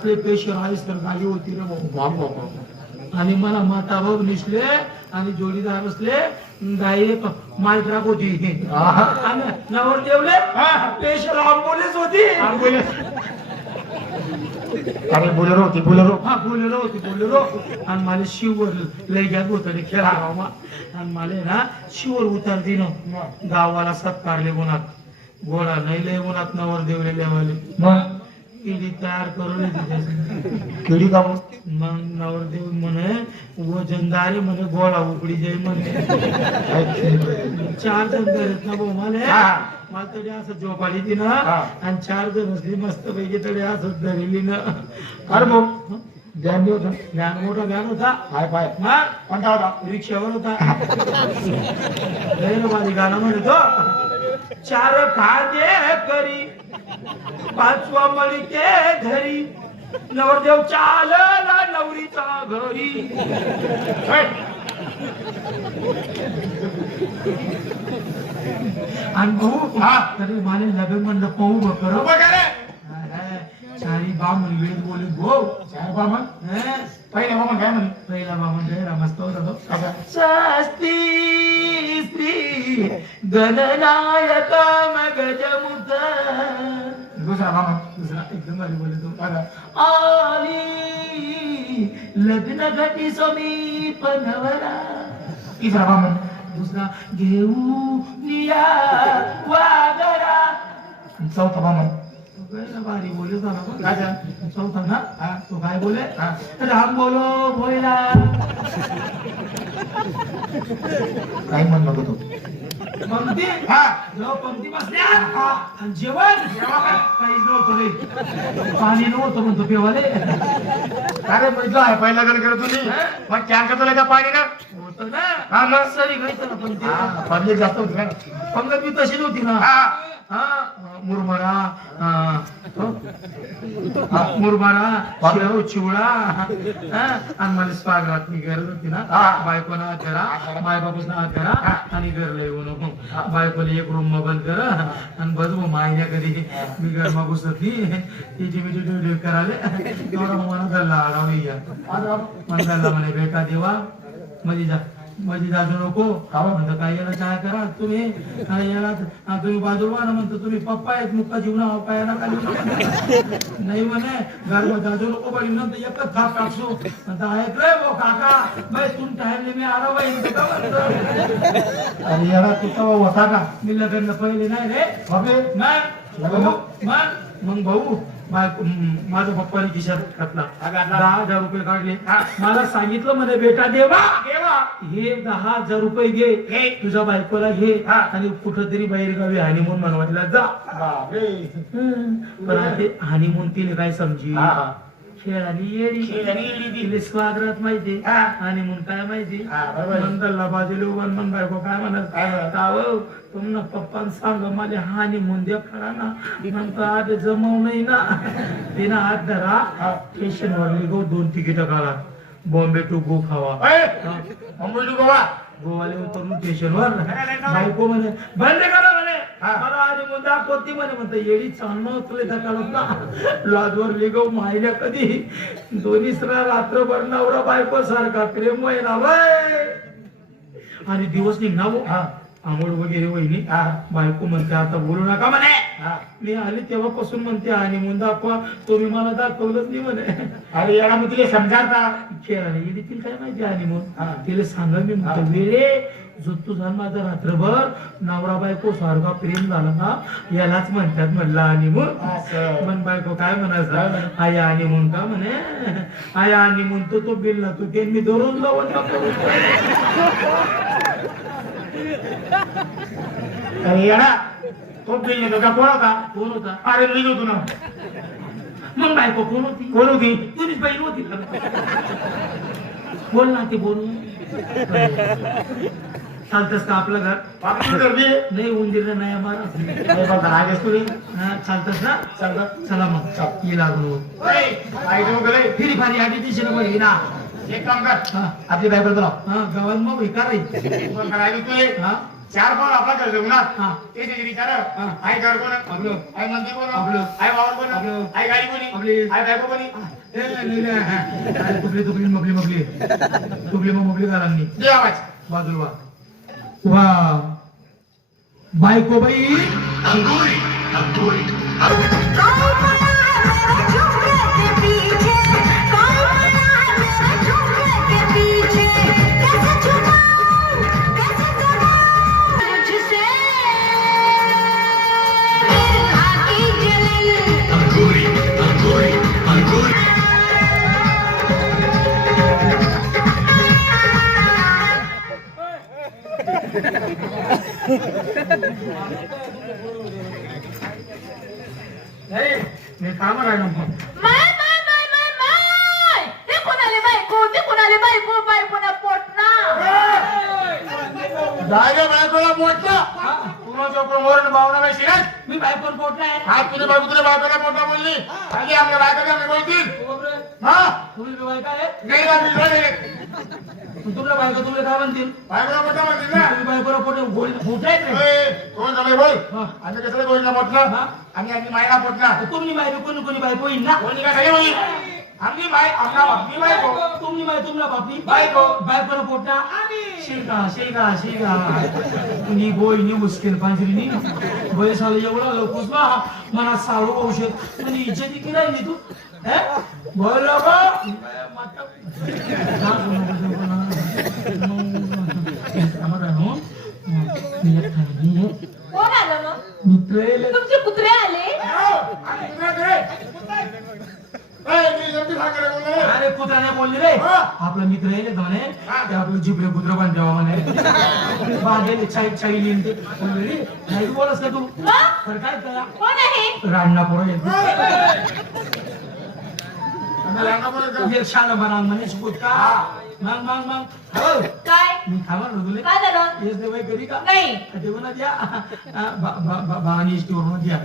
असले पेशर आलीस तर गाडी होती रे बाप. आणि मला माता भाऊ निसले आणि जोडीदार असले गाई माल ट्रक होती. नवर देवले आंबोलेच होती. अरे बोलेरो होती बोलेरो. हा बोलेलो होती बोलेलो आणि मला शिवर लय घ्यात होत रे खेळा गावा आणि मला ना शिवर उतार दिन गावाला सत्कारले गुणात. गोळा नाही लय गुणात नवर देवले लेवाले पिढी तयार करून त्याची. केळी का मग? नवरदेव म्हणे वजनदारी म्हणे गोळा उकडी जाई म्हणे? चार जण धरत ना भाऊ हा. मला तरी असं झोप आली ती ना. आणि चार जण असली मस्त पैकी तरी असं धरली ना. अरे भाऊ देऊ होतं. व्यान मोठा व्यान होता. पाय. पाय कोणता होता? रिक्षावर होता. गैरवारी गाणं म्हणतो चार खादे करी. पाचवा मळीके घरी नवरदेव चालला नवरीचा घरी आणि भाऊ हा. तरी मला लग्न म्हणलं पाहू बघ उभं का रे? चारी बामण वेद बोली गो काय बामण? हं? पहिले बामण काय म्हणे पहिला बामण जय रामस्त होता तो कसा? स्वस्ती श्री गणनायक मगजमुख दुसरा एकदम भारी बोलले तो कसा? आली लग्न घटी समीप नवरा तिसरा बामण दुसरा घेऊ निया वागरा चौथा भारी. काय झालं? चौथा ना हा. तो काय बोले हा. राम बोलो भोयला काय म्हण नको तू पंक्ती? हा. जेव्हा पंक्ती बसल्या आणि जेवण? काहीच नव्हतं रे. पाणी नव्हतं म्हणतो पेवाले. अरे पहिलं आहे पहिला गण करत तुम्ही मग चार का तुला का पाणी ना? होतं हा ना मग? सरी घ्यायचं ना पंक्ती. पब्लिक जास्त होती ना. पंगत बी तशीच होती ना. हा हा. मुरमरा मुरमरा शेव चिवडा आणि मला स्वागत मी गरज होती ना. बायकोना हात करा माय बापूसना हात करा आणि घरला येऊ नको बायकोला एक रूम बंद करा आणि बस भाऊ मायल्या कधी मी घरमा घुसत नाही. तिची मी तिथे कराले तेवढा मला धरला या. मला धरला म्हणे बेटा देवा मध्ये जा. मध्ये जाजू नको. म्हणतो काय याला काय करा? तुम्ही काय याला तुम्ही बाजूला ना म्हणतो तुम्ही पप्पा आहेत मुक्का जीवना पायाला खाली नाही म्हणे गर्भ जाजू नको बळी नंतर एकच थाप टाकसू म्हणतो ऐक रे भाऊ काका बाई तुम टाइमले मी आला बाई? आणि याला तुझा होता का मी लग्न पहिले नाही रे. मग भाऊ, मग भाऊ माझ्या पप्पाने खिशात घातला. दहा हजार रुपये काढले. मला सांगितलं म्हणे बेटा देवा हे दहा हजार रुपये घे. तुझ्या बायकोला घे. आणि कुठं तरी बाहेर गावी हानिमून मनवायला जा पण हानिमून तिने काय समजी? येडी खेळाली येडी. तिले स्वागत माहिती. आणि म्हणून काय माहिती? हा, आहे. मंदलला बाजूला उभारून मग बायको काय म्हणत? काव तुमनं पप्पा सांग मला हानी मुंद्या खरा ना. म्हणतो आधी जमव नाही ना. तिनं हात धरा. स्टेशनवर निघो दोन तिकीट काढा. बॉम्बे टू गो खावा. ए, अंबुली गोवा. गोवाले उतरून स्टेशनवर बायको म्हणे बंद करा. मला आधी मुंदा कोती म्हणे म्हणतो येडी चालणं तुले धकालत ना लॉजवर लिगो माहिल्या कधी. दोन्ही सरा रात्रभर नवरा बायको सारखा प्रेम ना वय. आणि दिवस निघणार. हा. आंघोळ वगैरे वहिनी. हा. बायको म्हणते आता बोलू नका म्हणे. हा. मी आली तेव्हापासून म्हणते आणि दाखवा तुम्ही मला दाखवलंच नाही म्हणे. अरे याला मग तिला समजावता. खेळायला गेली तिला काय माहिती आणि. मग तिला सांगा मी म्हणतो वेळे जो तुझा माझा रात्रभर. नवरा बायको सारखा प्रेम झाला ना यालाच म्हणतात म्हणलं आणि मग. मन बायको काय म्हणायचं? म्हणे? आया आणि म्हणून का म्हणे? आया आणि म्हणतो तो बिल तू ते मी धरून लावून तो बिल येतो का कोण होता? कोण होता? अरे मी होतो ना. मग बायको कोण होती? कोण होती? तुझीच बहीण होती का? बोल ना ते बोल चालतस का आपलं घर. नाही उंदीर नाही आम्हाला. तुम्ही हा, चालतस ना चालतं चला मग. ये लागलो गेले फिरी फारी आधी ती शिरमध्ये ना. एक काम कर. हा. आपली बायको तुला. हा गावात मग हा. चार पाऊल आपला हा. ते त्याची विचार हा. आई घर कोण? आपलं. आई मंदिर कोण? आपलं. आई वावर कोण? आपलं. आई गाडी कोणी? आपली. आई बायको कोणी? तुकली तुकली मगली मगली तुकली मग मगली घालांनी दे आवाज. बाजूला वा वा नाही मी कामं राहिलो माय माय माय माय माय ते कोणाले बायको ते कोणाले बायको बायकोना पोटना जायगा बायकोला मोठला तुला भावना बाई शिराज मी बायकोन पोटलाय हा तुझी बायको तुझ्या बायकोला मोठा बोलली बायकोला मी बोलतील हा तुम्ही बायका आहे नाही ना मी नाही तुमच्या बायको तुला काय म्हणतील बायकोला मोठा म्हणतील फुटायच नाही ए, कोण झालंय बोल. हा. आम्ही कसं पोटला? हा. आम्ही आम्ही मायला पोटला. तुम्ही बायको कोणी कोणी बायको ना? कोणी काय झाली बाई आमची बाय आमना बापी बायको तुम्ही बाय तुमला बापी बायको. बायकोला पोटा कुणी मुश्किल एवढा लवकुसला मनात साळू औषध. आणि इज्जती की राहिली तू. हे? बोल बा कोण आलं मग मित्र येले. तुमचे कुत्रे आले? बोललो रे. अरे कुत्र्याने बोलले रे. हा. आपला मित्र येले म्हणे हा. ते आपलं जिबरे कुत्र पण ठेवा म्हणे बागेले ते बोलले रे, नाही बोलस का तू? तर काय करा? कोण आहे? राण्णा पोरं? एक शाळा बना म्हणे शिकवत का? मग मग मग. हो काय? मी खाणार ना तुले? काय झालं येस घरी का? नाही. द्या भावानी इष्टीवर द्या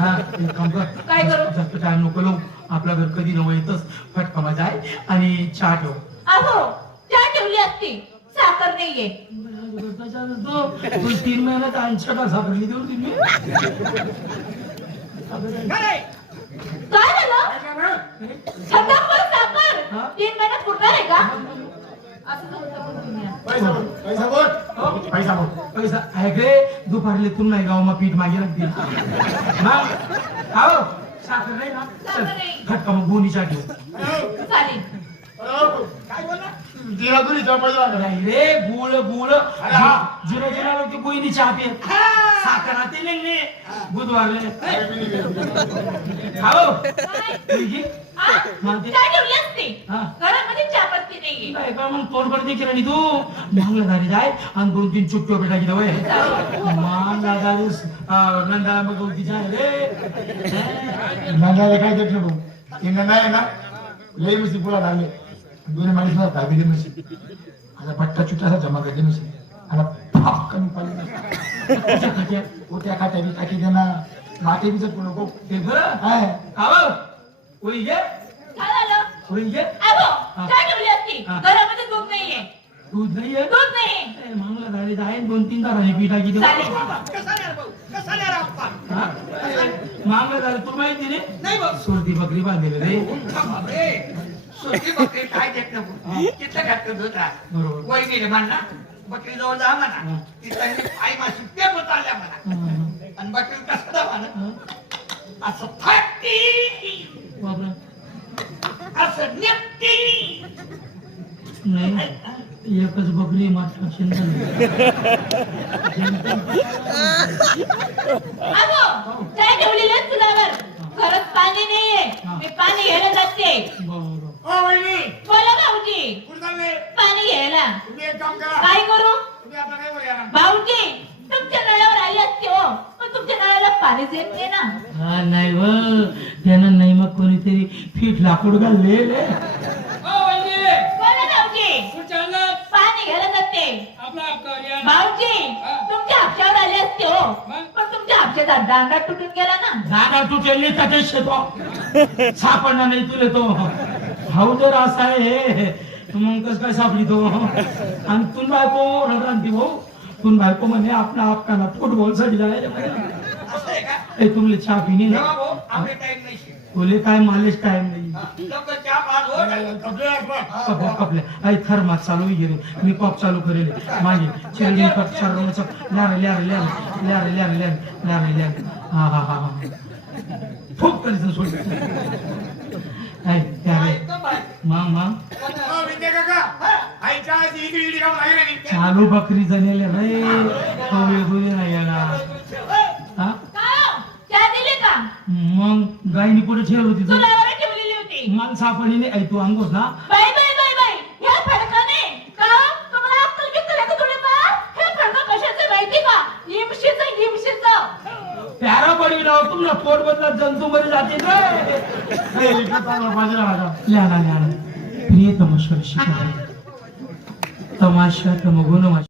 हा एक काम कर. काय करू? जास्त टाइम नको लावू. आपल्या घर कधी नवं येतच. फटका माझा आहे. आणि चहा ठेव. अहो चहा ठेवली असती. साखर नाहीये. तू तीन महिन्यात ऐंशी टक्का सापडली देऊ तुम्ही. काय झालं छटाकभर साखर हा? तीन महिन्यात पुरणार आहे का असं नव्हतं बोलू तुम्ही. पैसा बोल पैसा बोल पैसा बोल पैसा ऐकले दुपारले तू नाही गावमा पीठ मागे लागतील मग आहो साखर नाही ना साखर नाही. मग गोणी चहा ठेव चालेल काय बोलला तिला तुझी पैसा लागला. नाही रे गुळ गुळ हा. जुने जुने लोक गोईनी चहा पे साखर आते नाही बुधवारले खाओ तुझी हा? मागे. चहा ठेवली असती? हा. घरामध्ये चहापत्ती नाहीये. काय का मग तोड करते तू. मागला जाय आणि दोन तीन चुटके पेटा की वय मागला नंदा मग दोन तिच्या रे. नंदाला काय देखलं भाऊ ते नंदा आहे ना लई म्हशी पुला लागले. दोन माणसं दाबीली म्हशी आता भट्टा चुटासा जमा करते म्हशी आता फाप कमी पाहिजे ओट्या खाट्या बी टाकी देना माते बी जर नको. ते बरं काय? खाओ होई घे काय झालं? होई घे. चहा ठेवली असती. घरामध्ये दूध नाहीये. दूध नाही आहे दूध नाही मागला धारी जाय दोन तीन ताराने पिठा किती मागला झालं तुला माहिती नाही? सुरती बकरी बांधलेली रे. सुट्टी बकरी काय देत नको तिथं घातलं होता बरोबर वय म्हणा बकरी जवळ जा म्हणा तिथं आई माशी पेपत आल्या म्हणा आणि बकरी कसं म्हणा असं फाटी असं निपटी नाही एकच बकरी मात्र शिंदे अहो चहा चुलावर घरात पाणी नाहीये. मी पाणी घ्यायला जाते. बरोबर ओ वहिनी. बोला भाऊजी. कुठे चालले? पाणी घ्यायला. तुम्ही एक काम करा. काय करू? तुम्ही आता काय बोलया ना भाऊजी तुमच्या नळावर आली असते हो. पण तुमच्या नळाला पाणीच येत नाही ना. हा नाही व. त्यानं नाही मग कोणीतरी फीट लाकूड घालले बोला भाऊजी. पाणी घ्यायला जाते भाऊजी तुमच्या हापशावर आले असते हो. पण तुमच्या हापशाचा दांडा तुटून गेला ना. दादा तू केली त्याच्या शेतो? सापडणार नाही तुले तो. भाऊ जर असा आहे मग कस काय सापडी तो आणि तुला बायको रडरांती भाऊ. तुम बायको म्हणे आपला आपकाला फुटबॉलसाठी जायला तुमले चहा पिणे. तुले काय मालेच टाइम नाही. हा, हो कपल्या आई थर्मास चालू गेले मी कॉप चालू करेल. मागे चिरडी कप सर्व ल्यारे ल्यारे ल्यारे ल्यारे ल्यारे ल्यारे ल्यारे ल्यारे हा हा हा हा. खूप करीत सोड चालू बकरी जनेले रे तो वेगळी नाही याला मग गायनी पुढे ठेवली होती मग सापडली नाही. तू अंगोस ना प्यारा पोट बदला जंतू मध्ये जाते रे. लिहाना प्रिय तमस्कर शिकवलं తమాషా తమ గుణం